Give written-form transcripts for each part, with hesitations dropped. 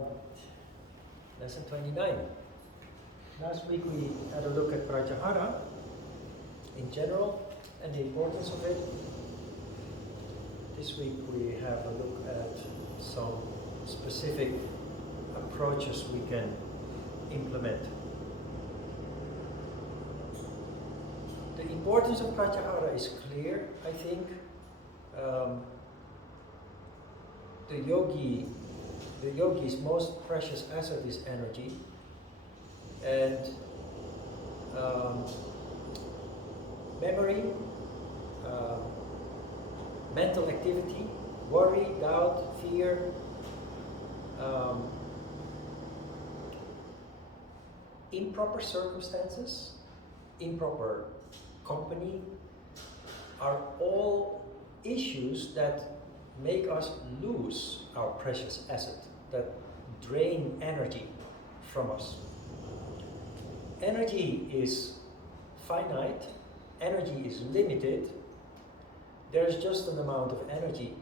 Right. Lesson 29. Last week we had a look at Pratyahara in general and the importance of it. This week we have a look at some specific approaches we can implement. The importance of Pratyahara is clear, I think. The yogi's most precious asset is energy, and memory, mental activity, worry, doubt, fear, improper circumstances, improper company are all issues that make us lose our precious asset, that drain energy from us. Energy is finite, energy is limited. There is just an amount of energy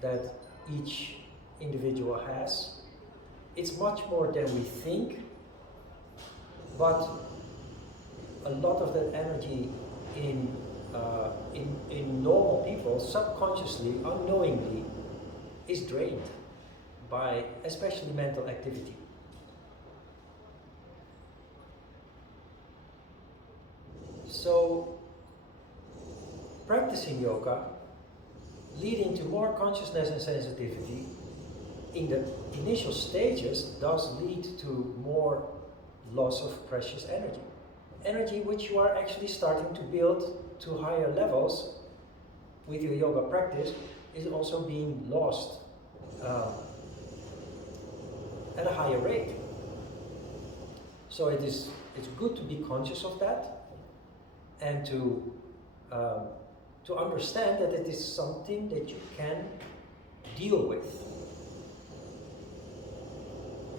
that each individual has. It's much more than we think, but a lot of that energy in normal people, subconsciously, unknowingly, is drained by especially mental activity. So, practicing yoga, leading to more consciousness and sensitivity, in the initial stages does lead to more loss of precious energy. Energy which you are actually starting to build to higher levels with your yoga practice is also being lost at a higher rate. So it's good to be conscious of that and to understand that it is something that you can deal with.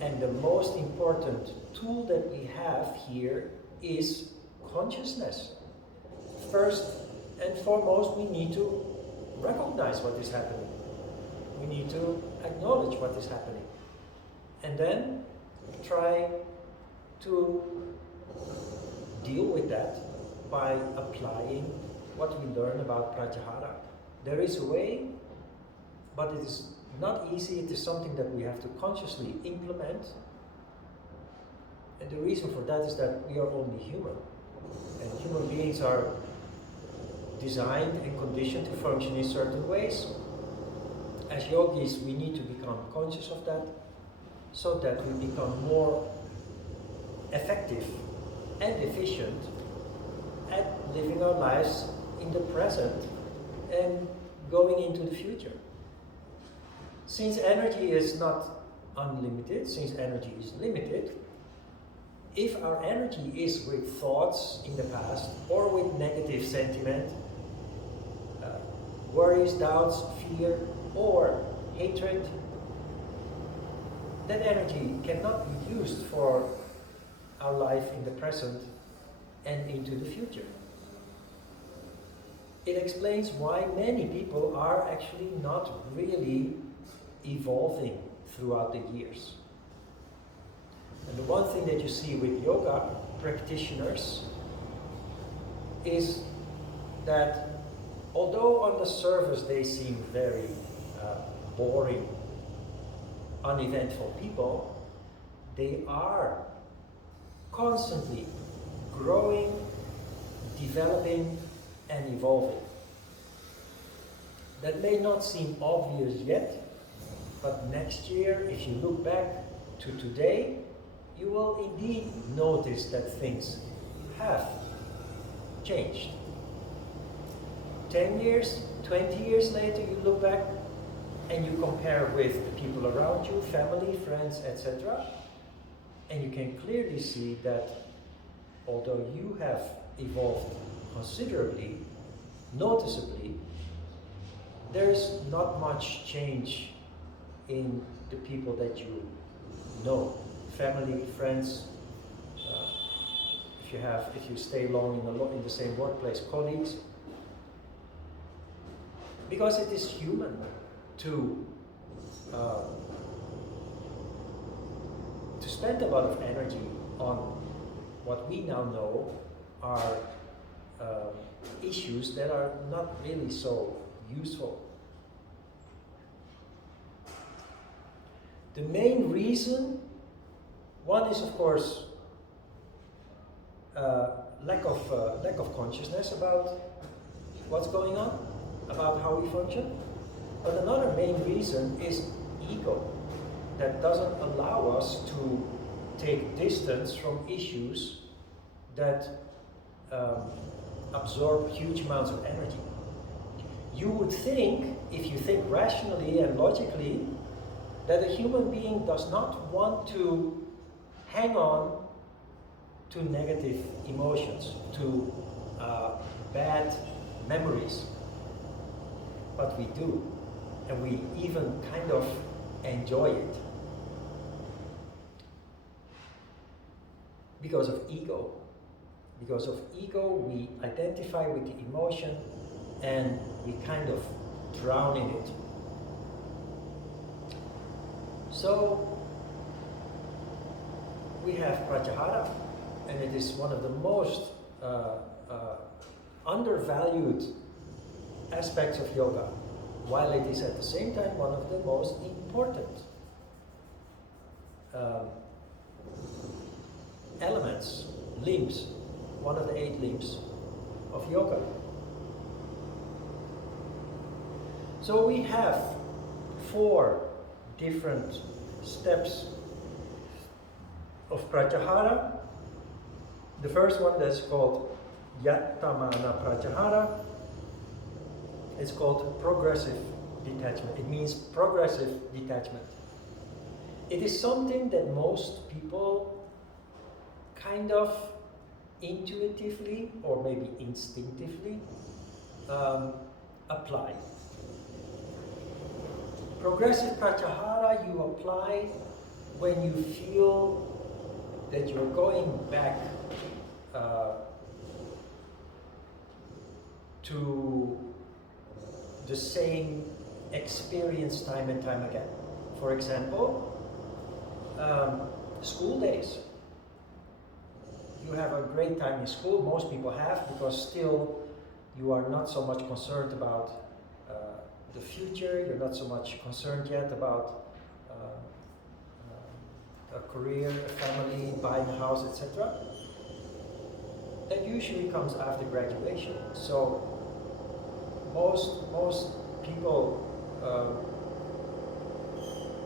And the most important tool that we have here is consciousness. First and foremost, we need to recognize what is happening. We need to acknowledge what is happening. And then try to deal with that by applying what we learn about Pratyahara. There is a way, but it is not easy. It is something that we have to consciously implement. And the reason for that is that we are only human. And human beings are designed and conditioned to function in certain ways. As yogis, we need to become conscious of that so that we become more effective and efficient at living our lives in the present and going into the future. Since energy is not unlimited, since energy is limited, if our energy is with thoughts in the past or with negative sentiment, worries, doubts, fear, or hatred, that energy cannot be used for our life in the present and into the future. It explains why many people are actually not really evolving throughout the years. And the one thing that you see with yoga practitioners is that although on the surface they seem very boring, uneventful people, they are constantly growing, developing, and evolving. That may not seem obvious yet, but next year, if you look back to today, you will indeed notice that things have changed. 10 years, 20 years later, you look back and you compare with the people around you, family, friends, etc. And you can clearly see that although you have evolved considerably, noticeably, there's not much change in the people that you know. Family, friends, if you stay long in the same workplace, colleagues, because it is human to to spend a lot of energy on what we now know are issues that are not really so useful. The main reason, one is of course lack of consciousness about what's going on, about how we function. But another main reason is ego, that doesn't allow us to take distance from issues that absorb huge amounts of energy. You would think, if you think rationally and logically, that a human being does not want to hang on to negative emotions, to bad memories. But we do, and we even kind of enjoy it. Because of ego. Because of ego, we identify with the emotion and we kind of drown in it. So, we have Pratyahara, and it is one of the most undervalued aspects of yoga, while it is at the same time one of the most important elements, limbs, one of the 8 limbs of yoga. So we have 4 different steps of Pratyahara. The first one that's called Yattamana Pratyahara. It's called progressive detachment. It means progressive detachment. It is something that most people kind of intuitively or maybe instinctively apply. Progressive Pratyahara you apply when you feel that you're going back to the same experience time and time again. For example, school days. You have a great time in school, most people have, because still you are not so much concerned about the future, you're not so much concerned yet about a career, a family, buying a house, etc. That usually comes after graduation. So most people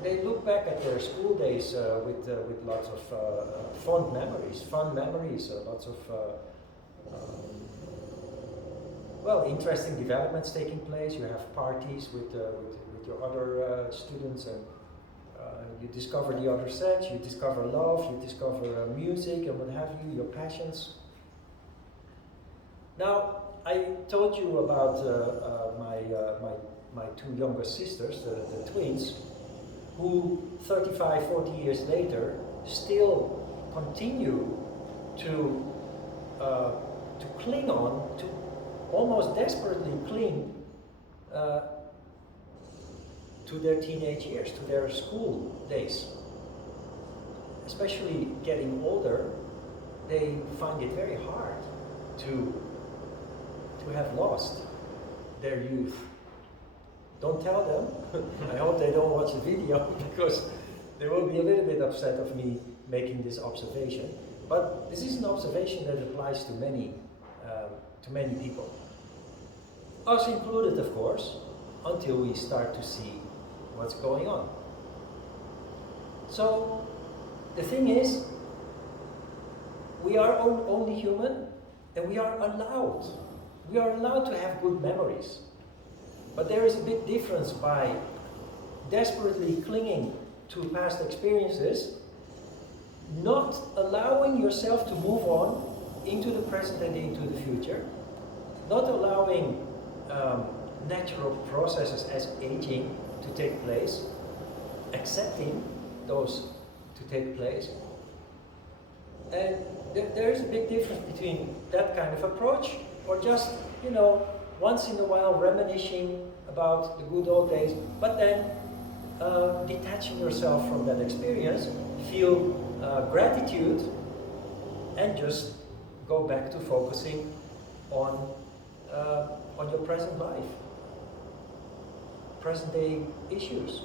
they look back at their school days with lots of fun memories, lots of interesting developments taking place. You have parties with your other students, and you discover the other sex, you discover love, you discover music and what have you, your passions. Now, I told you about my 2 younger sisters, the twins, who 35, 40 years later still continue to cling on, to almost desperately cling to their teenage years, to their school days. Especially getting older, they find it very hard to have lost their youth. Don't tell them. I hope they don't watch the video, because they will be a little bit upset of me making this observation. But this is an observation that applies to many people. Us included, of course, until we start to see what's going on. So, the thing is, we are only human, and we are allowed. We are allowed to have good memories. But there is a big difference by desperately clinging to past experiences, not allowing yourself to move on into the present and into the future, not allowing natural processes as aging to take place, accepting those to take place. And there is a big difference between that kind of approach or just, once in a while reminiscing about the good old days, but then detaching yourself from that experience, feel gratitude, and just go back to focusing on your present life, present day issues.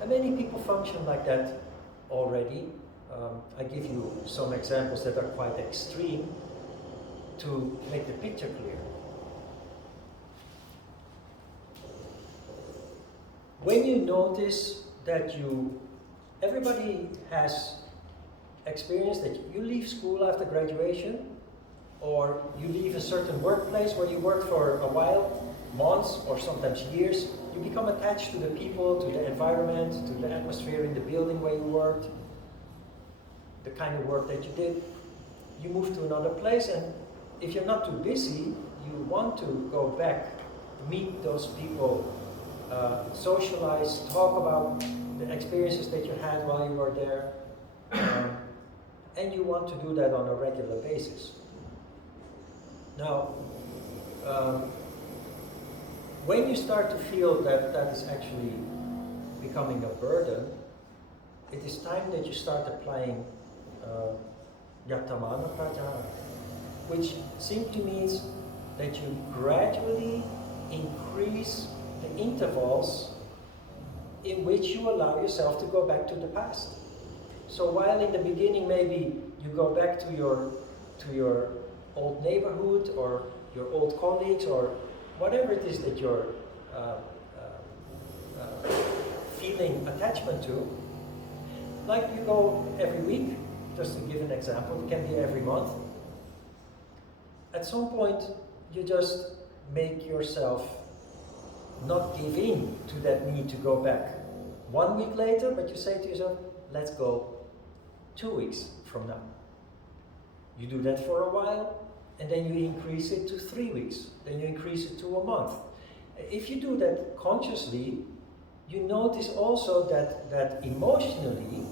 And many people function like that already. I give you some examples that are quite extreme to make the picture clear. When you notice that everybody has experienced that you leave school after graduation, or you leave a certain workplace where you worked for a while, months or sometimes years, you become attached to the people, to the environment, to the atmosphere in the building where you worked, the kind of work that you did. You move to another place, and if you're not too busy, you want to go back, meet those people, socialize, talk about the experiences that you had while you were there, and you want to do that on a regular basis. Now, when you start to feel that that is actually becoming a burden, it is time that you start applying Pratyahara, which simply means that you gradually increase the intervals in which you allow yourself to go back to the past. So while in the beginning maybe you go back to your old neighborhood or your old colleagues or whatever it is that you're feeling attachment to, like you go every week, just to give an example, it can be every month. At some point, you just make yourself not give in to that need to go back 1 week later, but you say to yourself, let's go 2 weeks from now. You do that for a while, and then you increase it to 3 weeks, then you increase it to a month. If you do that consciously, you notice also that emotionally,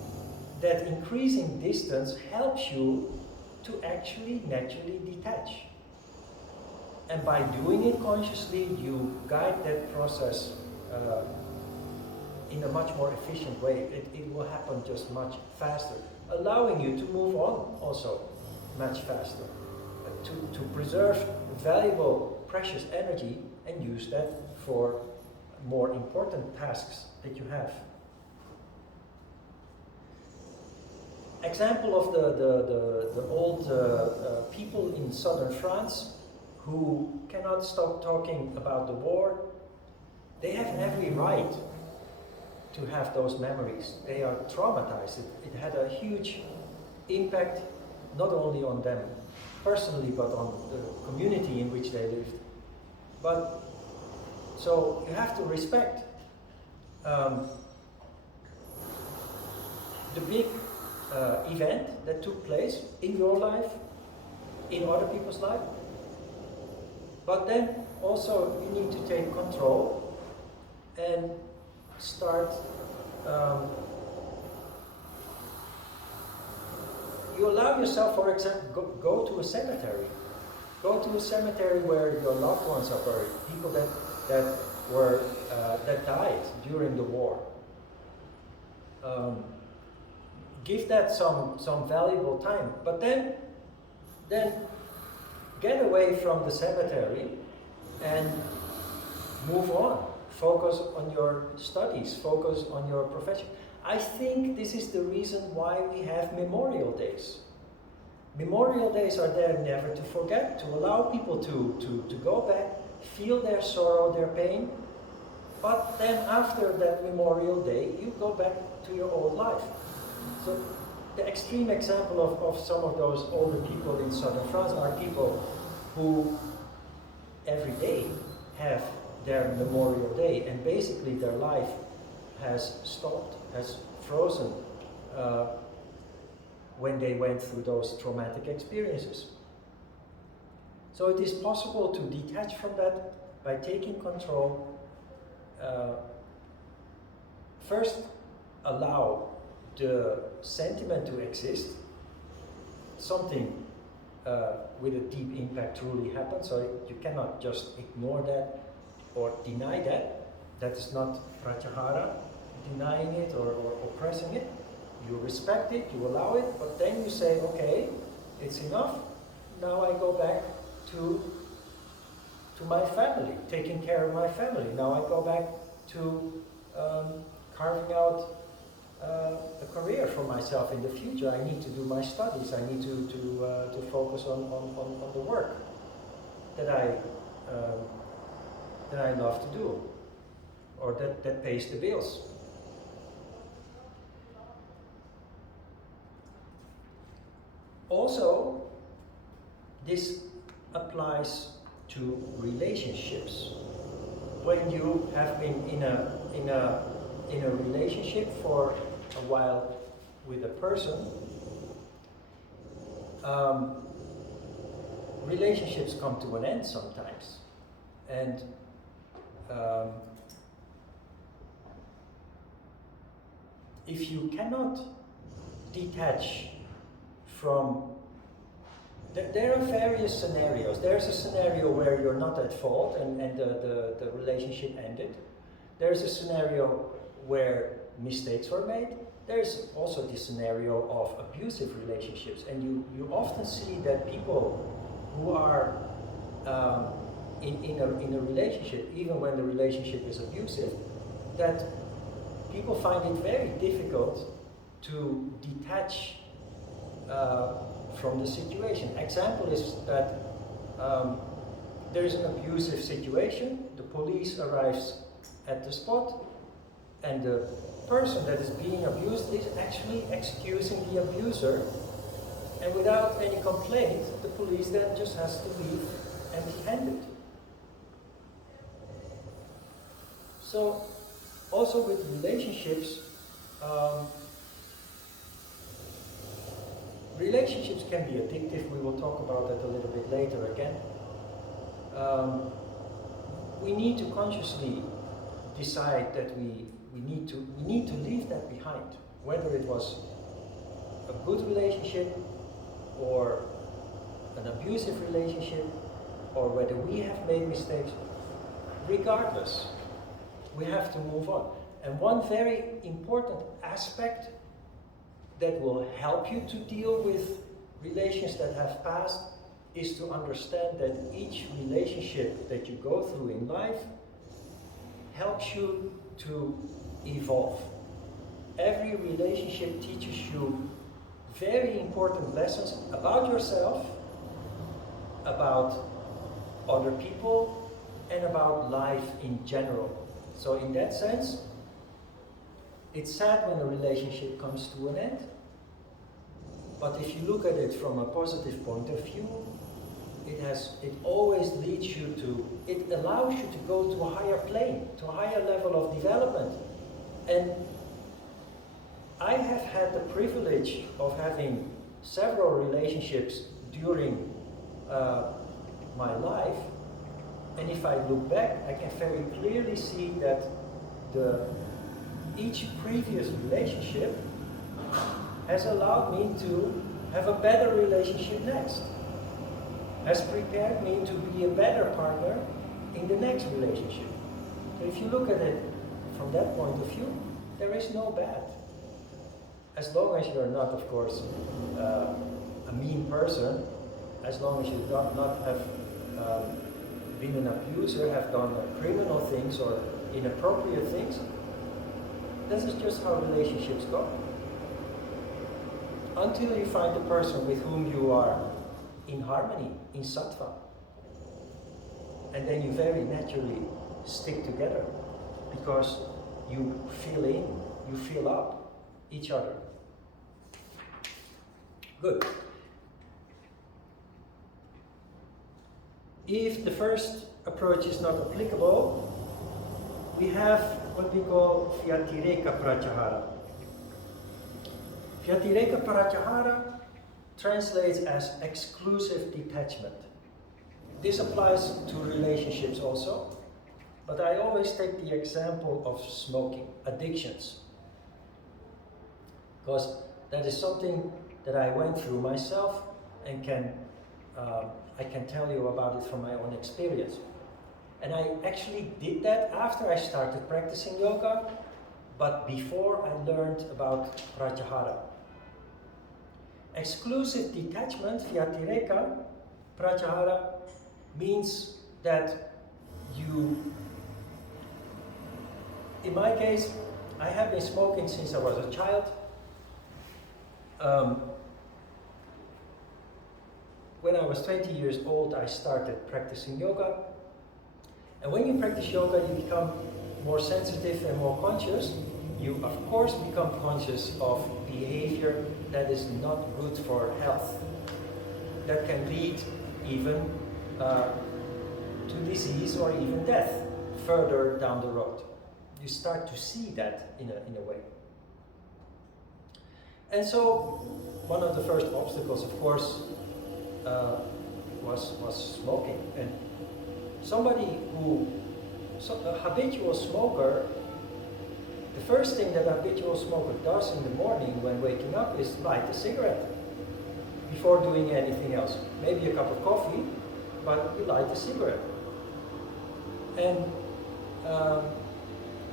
that increasing distance helps you to actually naturally detach. And by doing it consciously, you guide that process in a much more efficient way. It will happen just much faster, allowing you to move on also much faster, to preserve valuable, precious energy and use that for more important tasks that you have. Example of the old people in southern France who cannot stop talking about the war. They have every right to have those memories. They are traumatized. It had a huge impact not only on them personally, but on the community in which they lived. But so you have to respect the big event that took place in your life, in other people's life. But then also you need to take control and start, you allow yourself, for example, go to a cemetery. Go to a cemetery where your loved ones are buried, people that died during the war. Give that some valuable time, but then get away from the cemetery and move on. Focus on your studies, focus on your profession. I think this is the reason why we have Memorial Days. Memorial Days are there never to forget, to allow people to go back, feel their sorrow, their pain, but then after that Memorial Day, you go back to your old life. So the extreme example of some of those older people in southern France are people who every day have their Memorial Day, and basically their life has stopped, has frozen when they went through those traumatic experiences. So it is possible to detach from that by taking control. First, allow the sentiment to exist. Something with a deep impact truly happened, so you cannot just ignore that or deny that. That is not Pratyahara. denying it or oppressing it. You respect it, you allow it, but then you say, okay, it's enough. Now I go back to my family, taking care of my family. Now I go back to carving out a career for myself in the future. I need to do my studies. I need to focus on the work that I love to do, or that pays the bills. Also, this applies to relationships. When you have been in a relationship for a while with a person, relationships come to an end sometimes, and if you cannot detach from, there are various scenarios. There's a scenario where you're not at fault and the relationship ended. There's a scenario where mistakes were made. There's also the scenario of abusive relationships, and you often see that people who are in a relationship, even when the relationship is abusive, that people find it very difficult to detach from the situation. Example is that there is an abusive situation, the police arrives at the spot, and the person that is being abused is actually excusing the abuser, and without any complaint, the police then just has to leave empty-handed. So, also with relationships, relationships can be addictive. We will talk about that a little bit later again. We need to consciously decide that we need to leave that behind, whether it was a good relationship or an abusive relationship, or whether we have made mistakes. Regardless, we have to move on. And one very important aspect that will help you to deal with relations that have passed is to understand that each relationship that you go through in life helps you to evolve. Every relationship teaches you very important lessons about yourself, about other people, and about life in general. So in that sense, it's sad when a relationship comes to an end, but if you look at it from a positive point of view, it always leads you to, it allows you to go to a higher plane, to a higher level of development. And I have had the privilege of having several relationships during my life, and if I look back, I can very clearly see that each previous relationship has allowed me to have a better relationship next, has prepared me to be a better partner in the next relationship. So if you look at it from that point of view, there is no bad. As long as you're not, of course, a mean person, as long as you do not have been an abuser, have done criminal things or inappropriate things, this is just how relationships go. Until you find the person with whom you are in harmony, in sattva. And then you very naturally stick together because you fill up each other. Good. If the first approach is not applicable, we have what we call Pratyahara. Pratyahara translates as exclusive detachment. This applies to relationships also, but I always take the example of smoking, addictions, because that is something that I went through myself and I can tell you about it from my own experience. And I actually did that after I started practicing yoga, but before I learned about Pratyahara. Exclusive detachment via Tireka, Pratyahara, means that you, in my case, I have been smoking since I was a child. When I was 20 years old, I started practicing yoga. And when you practice yoga, you become more sensitive and more conscious. You, of course, become conscious of behavior that is not good for health. That can lead even to disease or even death further down the road. You start to see that in a way. And so, one of the first obstacles, of course, was smoking. And somebody a habitual smoker, the first thing that a habitual smoker does in the morning when waking up is light a cigarette before doing anything else. Maybe a cup of coffee, but you light a cigarette. And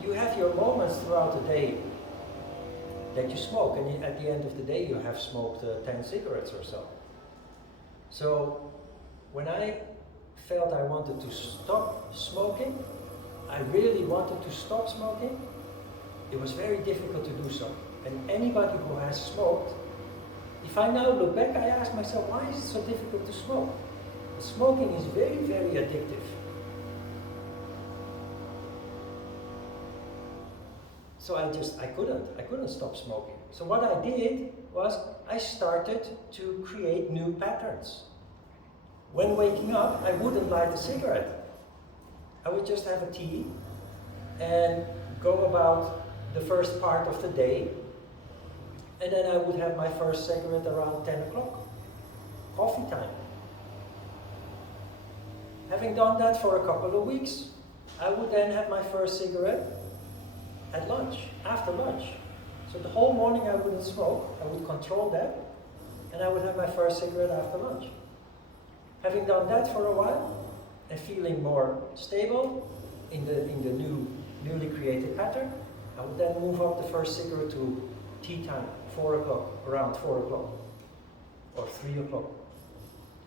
you have your moments throughout the day that you smoke, and at the end of the day you have smoked 10 cigarettes or so. So when I felt I wanted to stop smoking, I really wanted to stop smoking, it was very difficult to do so. And anybody who has smoked, if I now look back, I ask myself, why is it so difficult to smoke? Smoking is very, very addictive. So I couldn't stop smoking. So what I did was I started to create new patterns. When waking up, I wouldn't light a cigarette. I would just have a tea and go about the first part of the day, and then I would have my first cigarette around 10 o'clock, coffee time. Having done that for a couple of weeks, I would then have my first cigarette at lunch, after lunch. So the whole morning I wouldn't smoke, I would control that, and I would have my first cigarette after lunch. Having done that for a while, and feeling more stable in the newly created pattern, I would then move up the first cigarette to tea time, 4 o'clock, around 4 o'clock, or 3 o'clock,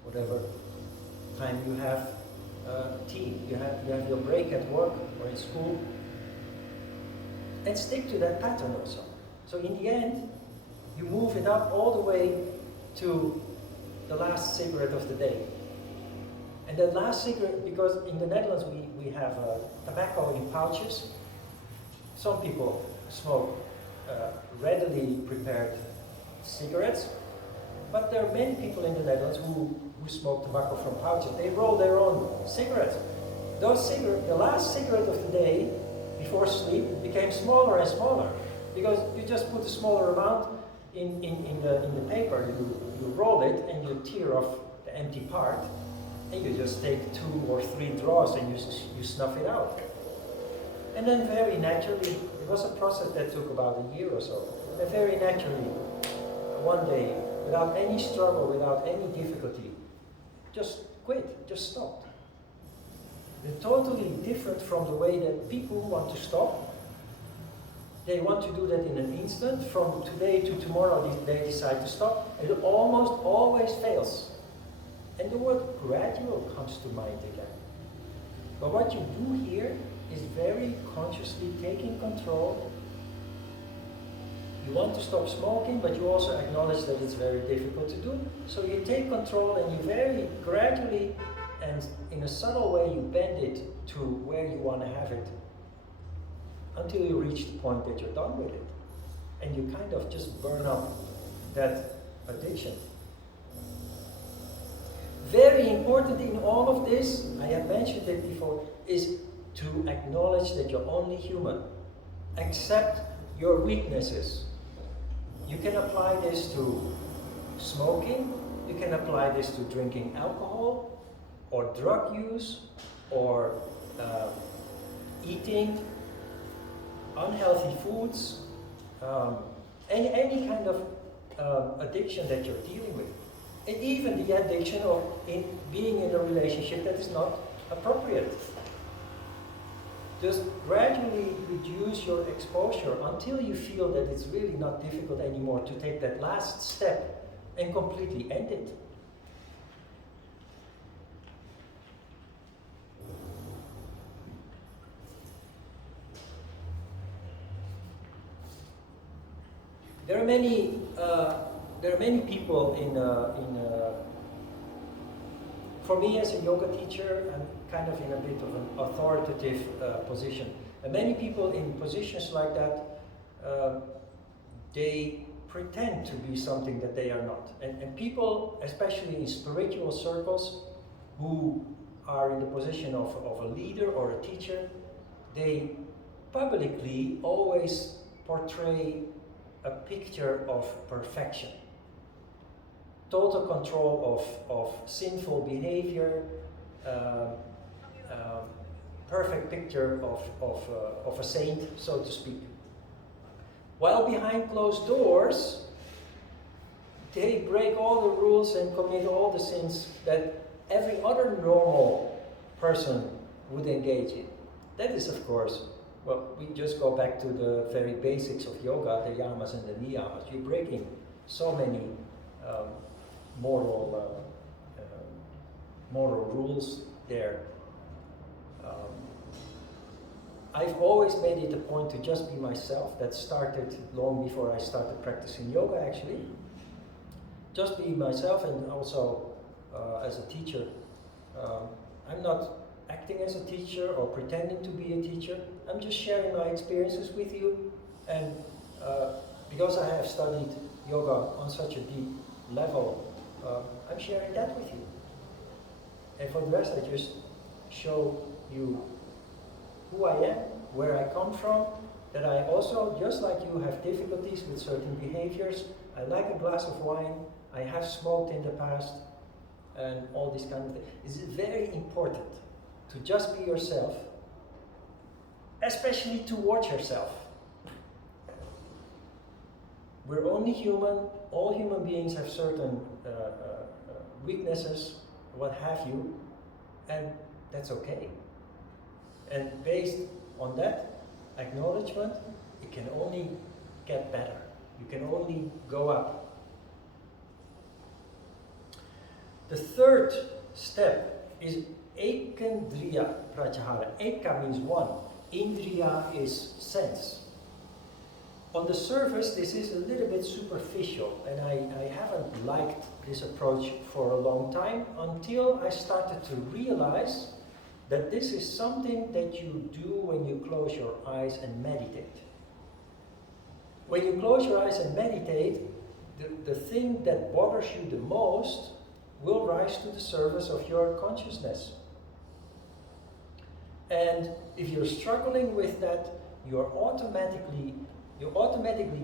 whatever time you have tea. You have your break at work or in school, and stick to that pattern also. So in the end, you move it up all the way to the last cigarette of the day. And that last cigarette, because in the Netherlands we have tobacco in pouches. Some people smoke readily prepared cigarettes, but there are many people in the Netherlands who smoke tobacco from pouches. They roll their own cigarettes. Those cigarettes, the last cigarette of the day before sleep, became smaller and smaller because you just put a smaller amount in the paper. You roll it and you tear off the empty part, and you just take 2 or 3 draws and you snuff it out. And then very naturally, it was a process that took about a year or so, and very naturally, one day, without any struggle, without any difficulty, just quit, just stopped. It's totally different from the way that people want to stop. They want to do that in an instant. From today to tomorrow, they decide to stop. It almost always fails. And the word gradual comes to mind again. But what you do here is very consciously taking control. You want to stop smoking, but you also acknowledge that it's very difficult to do. So you take control and you very gradually and in a subtle way you bend it to where you want to have it until you reach the point that you're done with it. And you kind of just burn up that addiction. Very important in all of this, I have mentioned it before, is to acknowledge that you're only human. Accept your weaknesses. You can apply this to smoking, you can apply this to drinking alcohol, or drug use, or eating unhealthy foods, any kind of addiction that you're dealing with. And even the addiction of being in a relationship that is not appropriate. Just gradually reduce your exposure until you feel that it's really not difficult anymore to take that last step and completely end it. There are many people for me as a yoga teacher, I'm kind of in a bit of an authoritative position. And many people in positions like that, they pretend to be something that they are not. And people, especially in spiritual circles, who are in the position of a leader or a teacher, they publicly always portray a picture of perfection. Total control of sinful behavior, perfect picture of a saint, so to speak. While behind closed doors, they break all the rules and commit all the sins that every other normal person would engage in. That is, of course, well, we just go back to the very basics of yoga, the yamas and the niyamas. You're breaking so many moral rules there. I've always made it a point to just be myself. That started long before I started practicing yoga, actually. Just be myself, and also as a teacher. I'm not acting as a teacher or pretending to be a teacher. I'm just sharing my experiences with you, and because I have studied yoga on such a deep level, I'm sharing that with you. And for the rest, I just show you who I am, where I come from, that I also, just like you, have difficulties with certain behaviors. I like a glass of wine, I have smoked in the past, and all these kind of things. It's very important to just be yourself, especially towards yourself. We're only human. All human beings have certain weaknesses, what have you, and that's okay. And based on that acknowledgement, it can only get better. You can only go up. The third step is Ekendriya Pratyahara. Eka means one. Indriya is sense. On the surface, this is a little bit superficial, and I haven't liked this approach for a long time until I started to realize that this is something that you do when you close your eyes and meditate. When you close your eyes and meditate, the thing that bothers you the most will rise to the surface of your consciousness. And if you're struggling with that, you automatically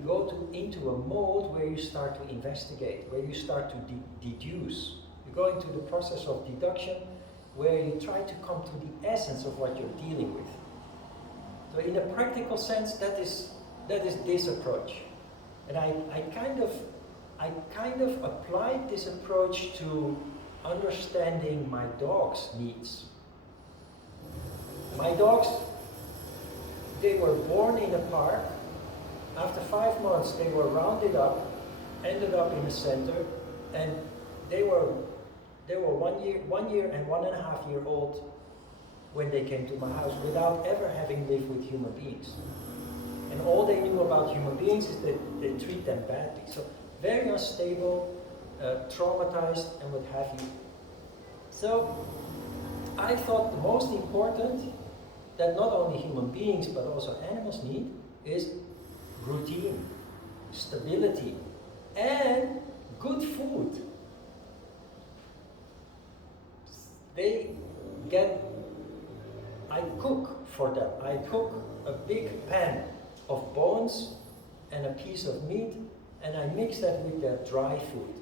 go into a mode where you start to investigate, where you start to deduce. You go into the process of deduction, where you try to come to the essence of what you're dealing with. So in a practical sense, that is this approach. And I kind of applied this approach to understanding my dog's needs. My dogs, they were born in a park. After 5 months, they were rounded up, ended up in the center, and they were 1 year and 1.5 years old when they came to my house without ever having lived with human beings. And all they knew about human beings is that they treat them badly. So very unstable, traumatized, and what have you. So I thought the most important that not only human beings but also animals need is routine, stability, and good food. I cook for them. I cook a big pan of bones and a piece of meat, and I mix that with their dry food.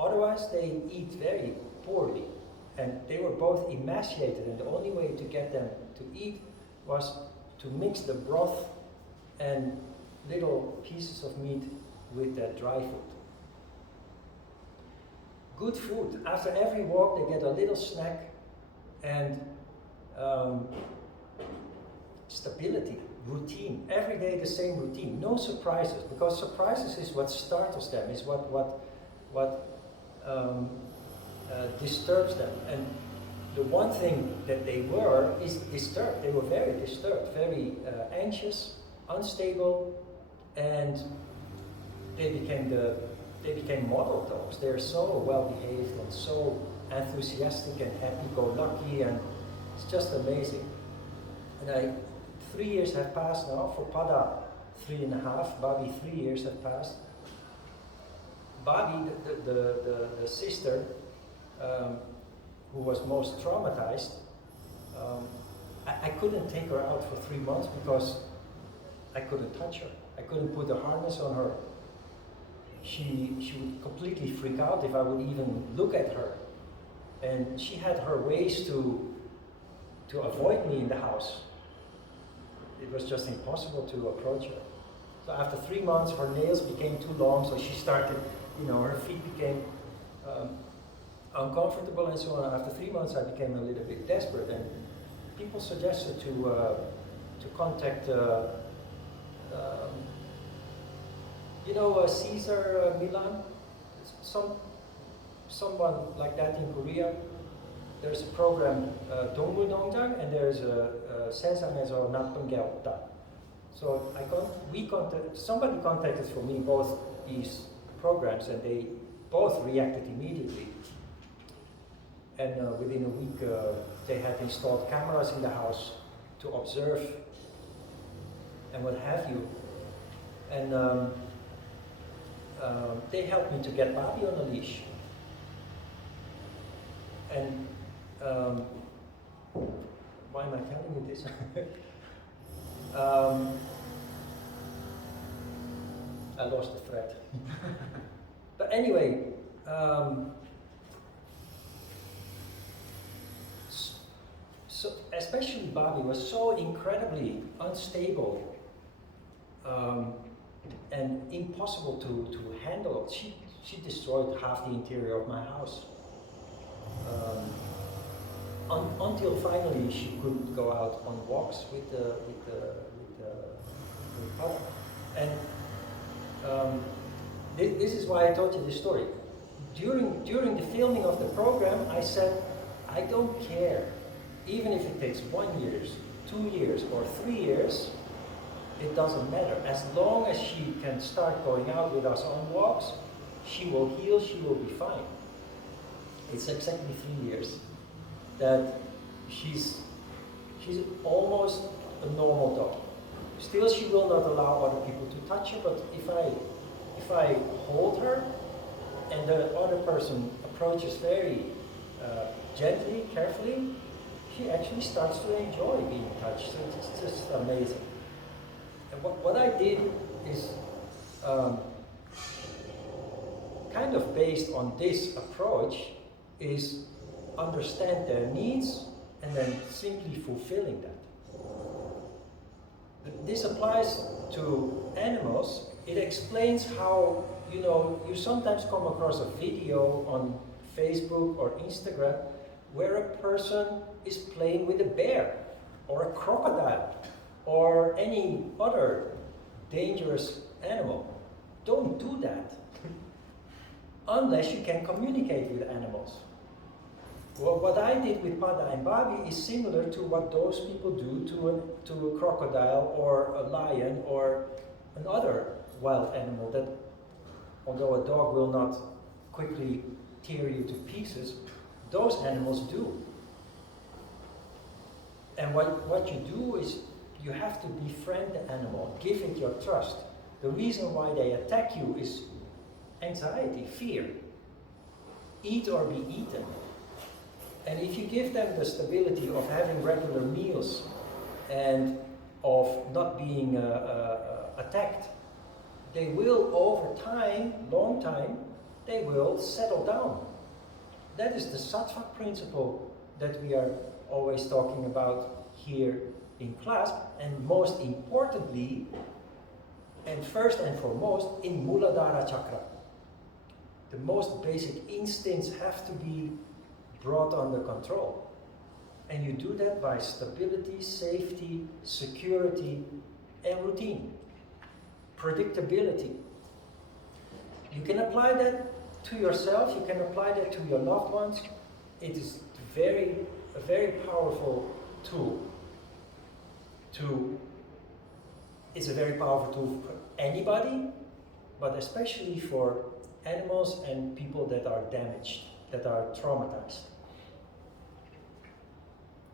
Otherwise, they eat very poorly. And they were both emaciated, and the only way to get them to eat was to mix the broth and little pieces of meat with their dry food. Good food. After every walk, they get a little snack, and stability, routine, every day the same routine, no surprises, because surprises is what startles them, is what disturbs them. And the one thing that they were is disturbed. They were very disturbed, very anxious, unstable, and they became model dogs. They're so well behaved and so enthusiastic and happy-go-lucky, and it's just amazing. And 3 years have passed now. For Pada, 3.5. Babi, 3 years have passed. Babi, the sister, who was most traumatized, I couldn't take her out for 3 months because I couldn't touch her. I couldn't put a harness on her. She would completely freak out if I would even look at her. And she had her ways to avoid me in the house. It was just impossible to approach her. So after 3 months, her nails became too long, so she started, her feet became uncomfortable and so on. After 3 months, I became a little bit desperate, and people suggested to contact, Caesar Milan, someone like that in Korea. There's a program, Dongulnongjang, and there's a Sensam에서 나쁜 게 없다. So somebody contacted for me both these programs, and they both reacted immediately. And within a week, they had installed cameras in the house to observe and what have you. And they helped me to get Babi on a leash. And why am I telling you this? I lost the thread. But anyway, so especially Babi was so incredibly unstable and impossible to handle. She destroyed half the interior of my house. Until finally she could go out on walks with Pada. And this is why I told you this story. During the filming of the program, I said, I don't care, even if it takes 1 year, 2 years, or 3 years, it doesn't matter. As long as she can start going out with us on walks, she will heal, she will be fine. It's exactly 3 years that she's almost a normal dog. Still, she will not allow other people to touch her, but if I hold her and the other person approaches very gently, carefully, she actually starts to enjoy being touched. So it's just amazing. And what I did is kind of based on this approach is understand their needs and then simply fulfilling that. This applies to animals. It explains how, you sometimes come across a video on Facebook or Instagram where a person is playing with a bear or a crocodile or any other dangerous animal. Don't do that unless you can communicate with animals. Well, what I did with Pada and Babi is similar to what those people do to a crocodile or a lion or another wild animal that, although a dog will not quickly tear you to pieces, those animals do. And what you do is you have to befriend the animal, give it your trust. The reason why they attack you is anxiety, fear. Eat or be eaten. And if you give them the stability of having regular meals and of not being attacked, they will over time, long time, they will settle down. That is the sattva principle that we are always talking about here in class, and most importantly, and first and foremost, in Muladhara chakra. The most basic instincts have to be brought under control. And you do that by stability, safety, security, and routine. Predictability. You can apply that to yourself, you can apply that to your loved ones. It is a very powerful tool. It's a very powerful tool for anybody, but especially for animals and people that are damaged, that are traumatized.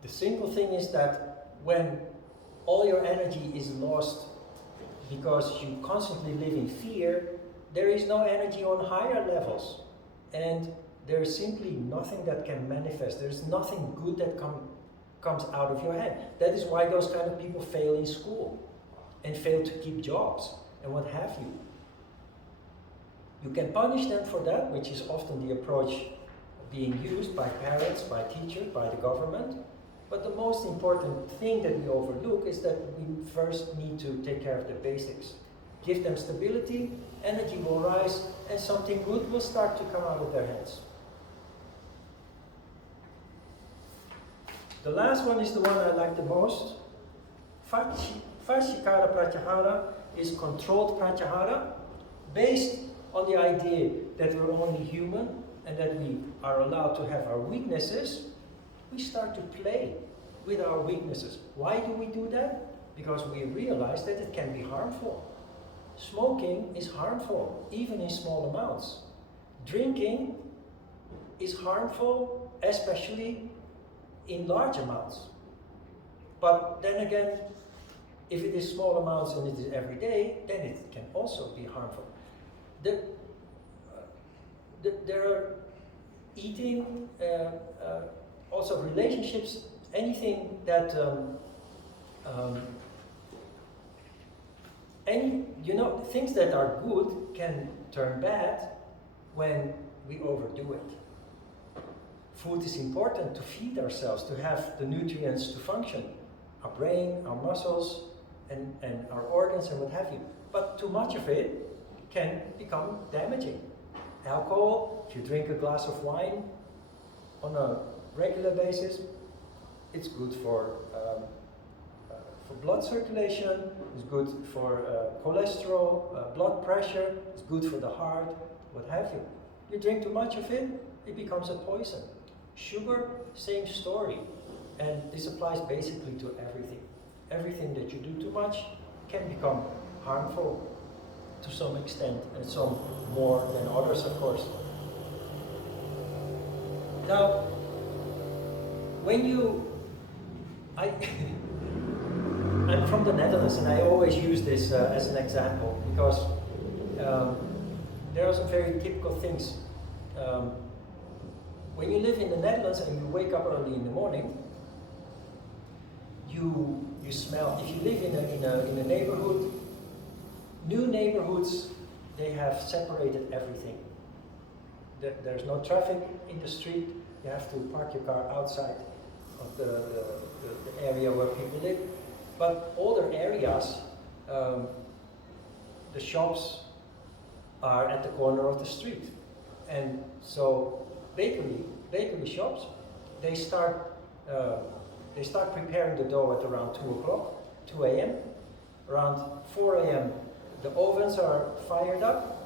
The simple thing is that when all your energy is lost because you constantly live in fear, there is no energy on higher levels. And there is simply nothing that can manifest. There's nothing good that comes out of your head. That is why those kind of people fail in school and fail to keep jobs and what have you. You can punish them for that, which is often the approach being used by parents, by teachers, by the government. But the most important thing that we overlook is that we first need to take care of the basics. Give them stability, energy will rise, and something good will start to come out of their hands. The last one is the one I like the most. Prachakara Pratyahara is controlled Pratyahara, based on the idea that we're only human and that we are allowed to have our weaknesses. We start to play with our weaknesses. Why do we do that? Because we realize that it can be harmful. Smoking is harmful, even in small amounts. Drinking is harmful, especially in large amounts. But then again, if it is small amounts and it is every day, then it can also be harmful. There are eating, also relationships, anything that, things that are good can turn bad when we overdo it. Food is important to feed ourselves, to have the nutrients to function. Our brain, our muscles, and our organs and what have you. But too much of it can become damaging. Alcohol, if you drink a glass of wine on a regular basis, it's good for blood circulation, it's good for cholesterol, blood pressure, it's good for the heart, what have you. You drink too much of it, it becomes a poison. Sugar, same story. And this applies basically to everything. Everything that you do too much can become harmful to some extent, and some more than others, of course. Now, I'm from the Netherlands, and I always use this as an example, because there are some very typical things. When you live in the Netherlands and you wake up early in the morning, you smell. If you live in a neighborhood, new neighborhoods, they have separated everything. There's no traffic in the street. You have to park your car outside of the area where people live. But older areas, the shops are at the corner of the street. And so bakery shops, they start preparing the dough at around 2 a.m. Around 4 a.m. the ovens are fired up,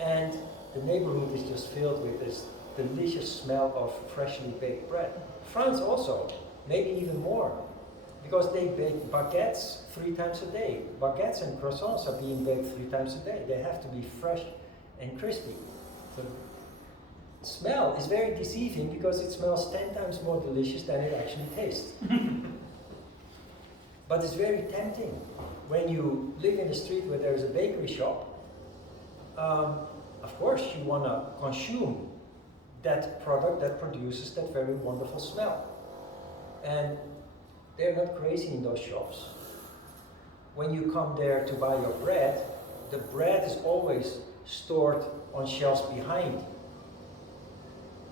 and the neighborhood is just filled with this delicious smell of freshly baked bread. France also, maybe even more, because they bake baguettes 3 times a day. Baguettes and croissants are being baked 3 times a day. They have to be fresh and crispy. So smell is very deceiving, because it smells 10 times more delicious than it actually tastes. But it's very tempting. When you live in a street where there's a bakery shop, of course you want to consume that product that produces that very wonderful smell. And they're not crazy in those shops. When you come there to buy your bread, the bread is always stored on shelves behind.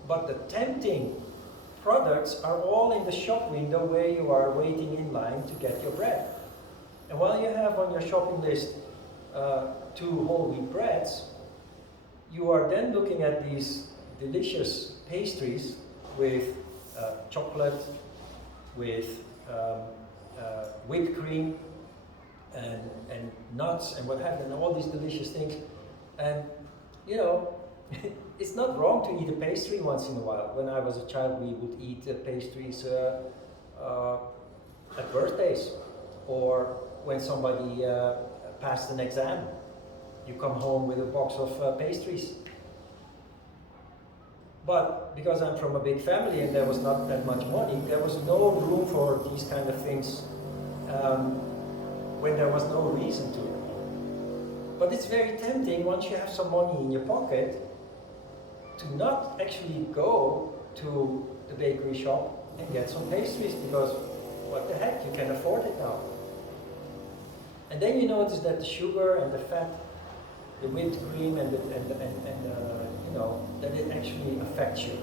But the tempting products are all in the shop window where you are waiting in line to get your bread. And while you have on your shopping list 2 whole wheat breads, you are then looking at these delicious pastries with chocolate with whipped cream and nuts and what have you, and all these delicious things. And you know, it's not wrong to eat a pastry once in a while. When I was a child, we would eat pastries at birthdays, or when somebody passed an exam. You come home with a box of pastries. But because I'm from a big family and there was not that much money, there was no room for these kind of things when there was no reason to. But it's very tempting once you have some money in your pocket to not actually go to the bakery shop and get some pastries, because what the heck, you can afford it now. And then you notice that the sugar and the fat, the whipped cream and you know, that it actually affects you.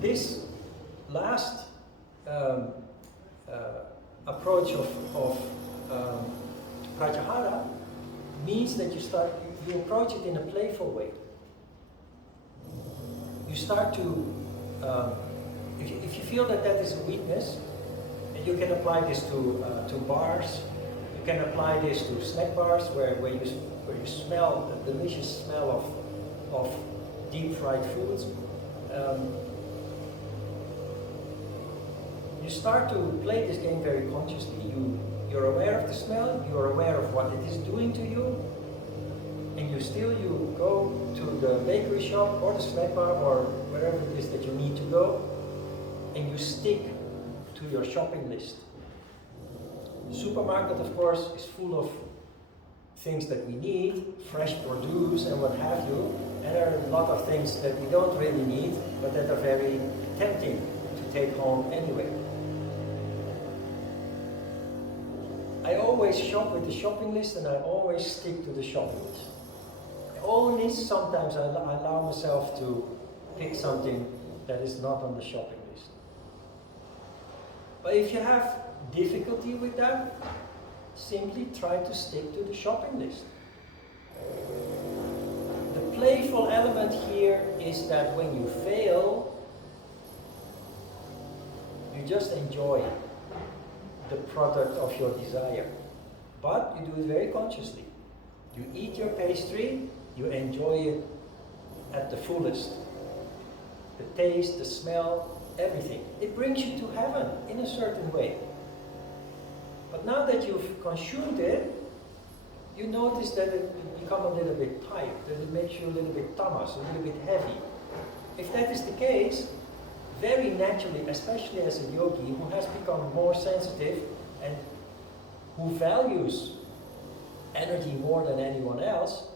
This last approach of Pratyahara means that you approach it in a playful way. You start to, if you feel that is a weakness, and you can apply this to bars. You can apply this to snack bars where you smell the delicious smell of deep fried foods. You start to play this game very consciously. You're aware of the smell, you're aware of what it is doing to you, and you go to the bakery shop or the snack bar or wherever it is that you need to go, and you stick to your shopping list. The supermarket, of course, is full of things that we need, fresh produce and what have you, and there are a lot of things that we don't really need, but that are very tempting to take home anyway. I always shop with the shopping list, and I always stick to the shopping list. Only sometimes I allow myself to pick something that is not on the shopping list. But if you have difficulty with that, simply try to stick to the shopping list. The playful element here is that when you fail, you just enjoy the product of your desire. But you do it very consciously. You eat your pastry, you enjoy it at the fullest. The taste, the smell, everything. It brings you to heaven in a certain way. But now that you've consumed it, you notice that it becomes a little bit tired, that it makes you a little bit tamas, a little bit heavy. If that is the case, very naturally, especially as a yogi who has become more sensitive and who values energy more than anyone else,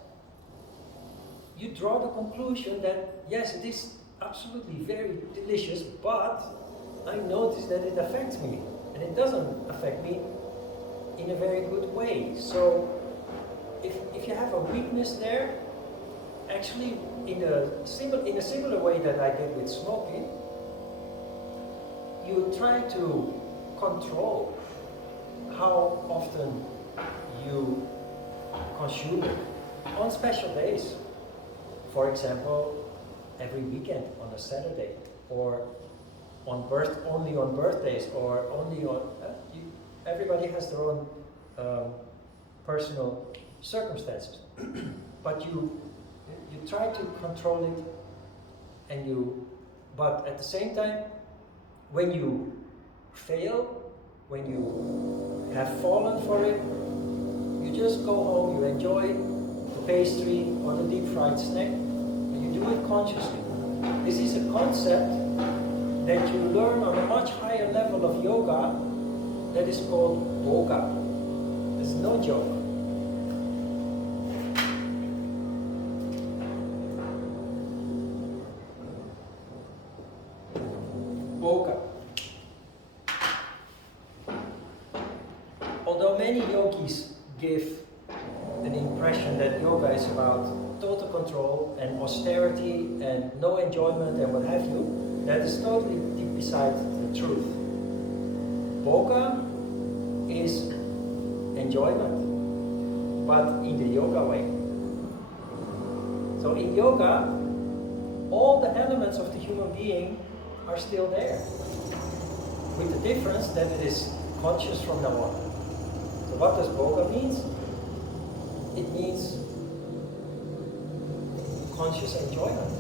you draw the conclusion that yes, it is absolutely very delicious, but I notice that it affects me, and it doesn't affect me in a very good way. So if you have a weakness there, actually in a similar way that I did with smoking, you try to control how often you consume it on special days. For example, every weekend on a Saturday, or only on birthdays, or only on... everybody has their own personal circumstances. But you try to control it, but at the same time, when you fail, when you have fallen for it, you just go home, you enjoy the pastry or the deep fried snack, and you do it consciously. This is a concept that you learn on a much higher level of yoga that is called boga. It's no joke. Boga. Although many yogis give an impression that yoga is about total control and austerity and no enjoyment and what have you, that is totally beside the truth. Boga is enjoyment, but in the yoga way. So in yoga, all the elements of the human being are still there, with the difference that it is conscious from now on. So what does boga means? It means conscious enjoyment.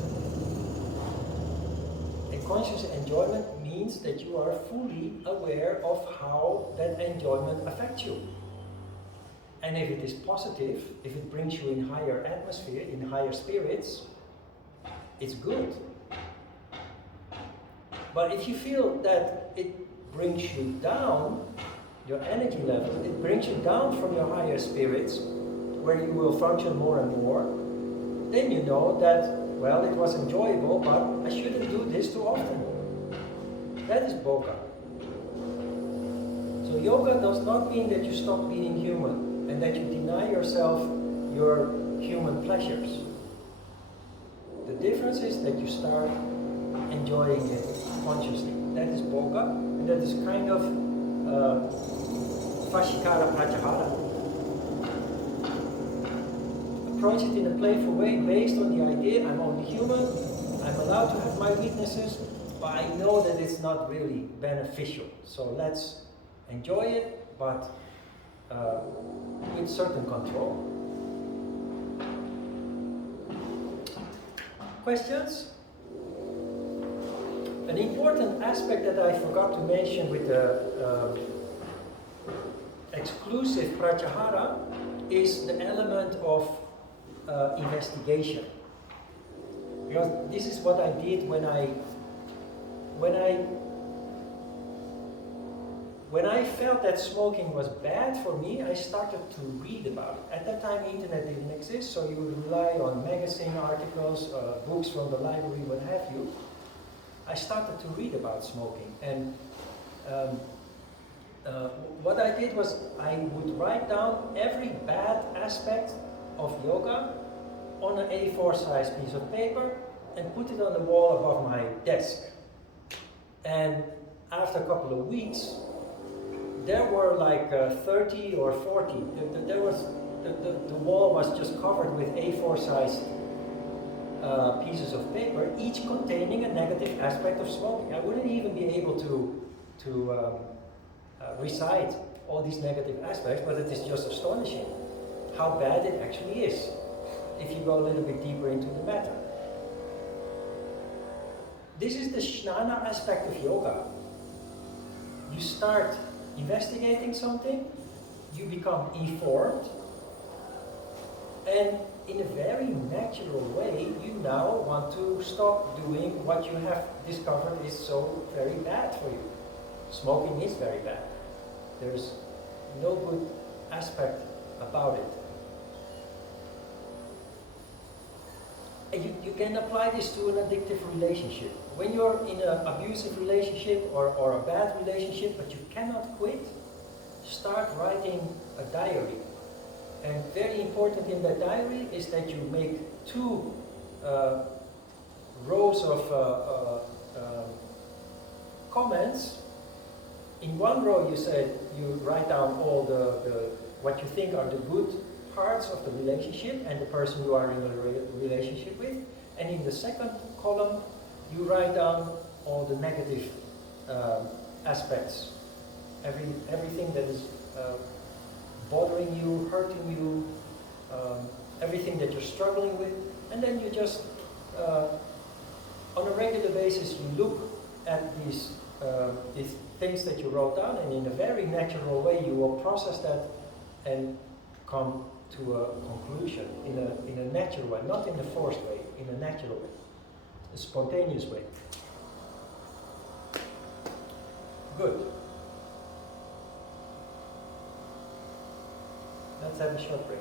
And conscious enjoyment means that you are fully aware of how that enjoyment affects you. And if it is positive, if it brings you in higher atmosphere, in higher spirits, it's good. But if you feel that it brings you down, your energy level, it brings you down from your higher spirits, where you will function more and more, then you know that, well, it was enjoyable, but I shouldn't do this too often. That is boga. So yoga does not mean that you stop being human and that you deny yourself your human pleasures. The difference is that you start enjoying it consciously. That is boga, and that is kind of Pratyahara. Approach it in a playful way based on the idea I'm only human, I'm allowed to have my weaknesses, but I know that it's not really beneficial. So let's enjoy it, but with certain control. Questions? An important aspect that I forgot to mention with the exclusive Pratyahara is the element of investigation. Because this is what I did when I felt that smoking was bad for me, I started to read about it. At that time, internet didn't exist, so you would rely on magazine articles, books from the library, what have you. I started to read about smoking, and what I did was I would write down every bad aspect of yoga on an A4 size piece of paper and put it on the wall above my desk. And after a couple of weeks, there were like 30 or 40. The wall was just covered with A4 size pieces of paper, each containing a negative aspect of smoking. I wouldn't even be able to recite all these negative aspects, but it is just astonishing how bad it actually is if you go a little bit deeper into the matter. This is the Jnana aspect of yoga. You start investigating something, you become informed, and in a very natural way, you now want to stop doing what you have discovered is so very bad for you. Smoking is very bad. There's no good aspect about it. And you can apply this to an addictive relationship. When you're in an abusive relationship or a bad relationship, but you cannot quit, start writing a diary. And very important in that diary is that you make 2 rows of comments. In one row you write down all the what you think are the good parts of the relationship and the person you are in a relationship with. And in the second column you write down all the negative aspects. Everything that is bothering you, hurting you, everything that you're struggling with, and then you just, on a regular basis, you look at these things that you wrote down, and in a very natural way, you will process that and come to a conclusion in a natural way, not in a forced way, in a natural way, a spontaneous way. Good. Let's have a short break.